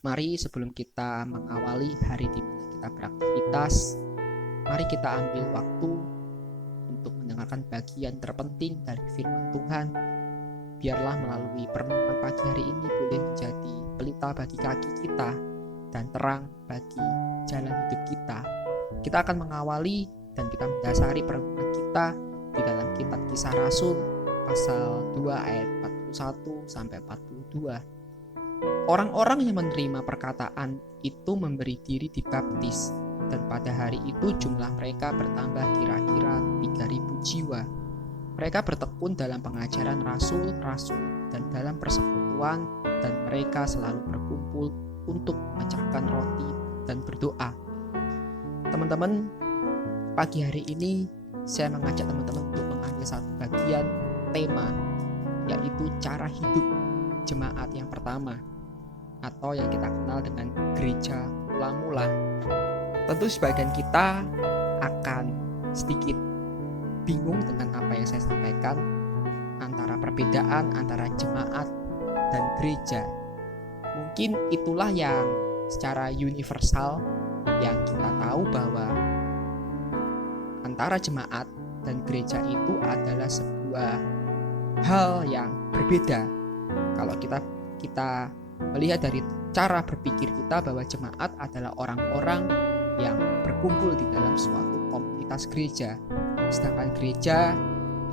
Mari sebelum kita mengawali hari di mana kita beraktivitas, mari kita ambil waktu untuk mendengarkan bagian terpenting dari firman Tuhan. Biarlah melalui perenungan pagi hari ini boleh menjadi pelita bagi kaki kita dan terang bagi jalan hidup kita. Kita akan mengawali dan kita mendasari perenungan kita di dalam kitab Kisah Rasul pasal 2 ayat 41 sampai 42. Orang-orang yang menerima perkataan itu memberi diri dibaptis, dan pada hari itu jumlah mereka bertambah kira-kira 3.000 jiwa. Mereka bertekun dalam pengajaran rasul-rasul dan dalam persekutuan, dan mereka selalu berkumpul untuk memecahkan roti dan berdoa. Teman-teman, pagi hari ini saya mengajak teman-teman untuk mengambil satu bagian tema, yaitu cara hidup jemaat yang pertama, atau yang kita kenal dengan gereja mula-mula. Tentu sebagian kita akan sedikit bingung dengan apa yang saya sampaikan, antara perbedaan antara jemaat dan gereja. Mungkin itulah yang secara universal yang kita tahu bahwa antara jemaat dan gereja itu adalah sebuah hal yang berbeda. Kalau kita melihat dari cara berpikir kita bahwa jemaat adalah orang-orang yang berkumpul di dalam suatu komunitas gereja, sedangkan gereja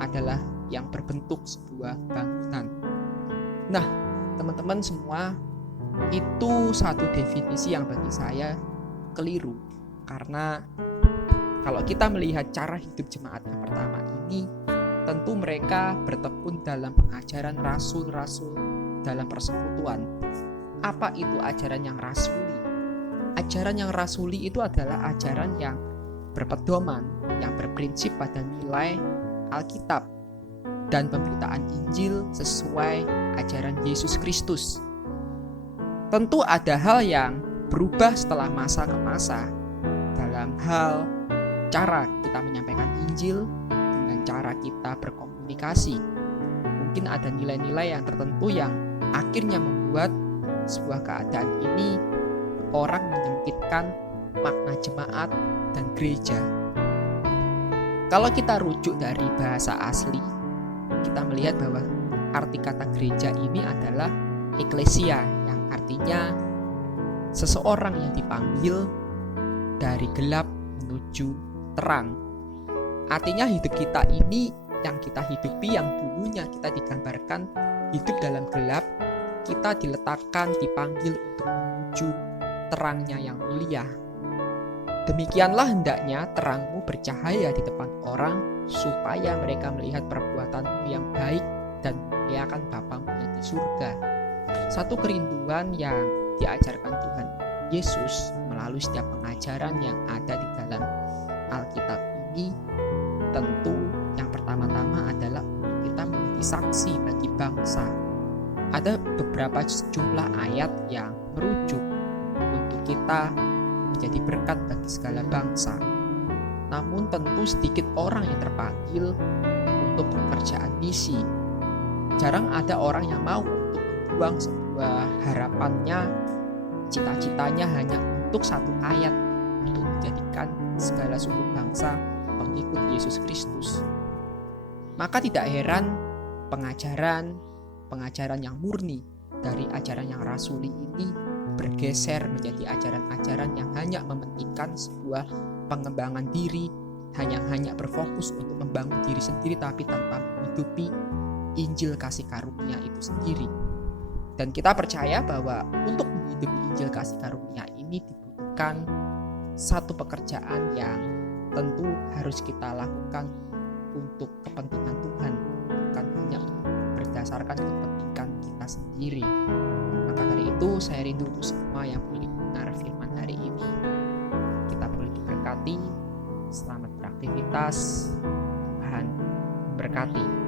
adalah yang berbentuk sebuah bangunan. Nah, teman-teman semua, itu satu definisi yang bagi saya keliru, karena kalau kita melihat cara hidup jemaat yang pertama ini, tentu mereka bertekun dalam pengajaran rasul-rasul dalam persekutuan. Apa itu ajaran yang rasuli? Ajaran yang rasuli itu adalah ajaran yang berpedoman, yang berprinsip pada nilai Alkitab dan pemberitaan Injil sesuai ajaran Yesus Kristus. Tentu ada hal yang berubah setelah masa ke masa dalam hal cara kita menyampaikan Injil, dengan cara kita berkomunikasi. Mungkin ada nilai-nilai yang tertentu yang akhirnya membuat sebuah keadaan ini orang menyempitkan makna jemaat dan gereja. Kalau kita rujuk dari bahasa asli, kita melihat bahwa arti kata gereja ini adalah eklesia, yang artinya seseorang yang dipanggil dari gelap menuju terang. Artinya hidup kita ini yang kita hidupi, yang dulunya kita digambarkan hidup dalam gelap, kita diletakkan, dipanggil untuk menuju terangnya yang mulia. Demikianlah hendaknya terangmu bercahaya di depan orang, supaya mereka melihat perbuatanmu yang baik dan memuliakan Bapamu yang di surga. Satu kerinduan yang diajarkan Tuhan Yesus melalui setiap pengajaran yang ada di dalam Alkitab ini, tentu yang pertama-tama adalah untuk kita menjadi saksi bagi bangsa. Ada beberapa jumlah ayat yang merujuk untuk kita menjadi berkat bagi segala bangsa. Namun tentu sedikit orang yang terpanggil untuk pekerjaan misi. Jarang ada orang yang mau untuk membuang sebuah harapannya, cita-citanya hanya untuk satu ayat, untuk menjadikan segala suku bangsa pengikut Yesus Kristus. Maka tidak heran pengajaran yang murni dari ajaran yang rasuli ini bergeser menjadi ajaran-ajaran yang hanya mementingkan sebuah pengembangan diri, hanya berfokus untuk membangun diri sendiri, tapi tanpa menghidupi Injil kasih karunia itu sendiri. Dan kita percaya bahwa untuk menghidupi Injil kasih karunia ini dibutuhkan satu pekerjaan yang tentu harus kita lakukan untuk kepentingan Tuhan, bukan hanya berdasarkan kepentingan kita sendiri. Maka dari itu saya rindu untuk semua yang boleh mendengar firman hari ini, kita boleh diberkati. Selamat beraktivitas, Tuhan berkati.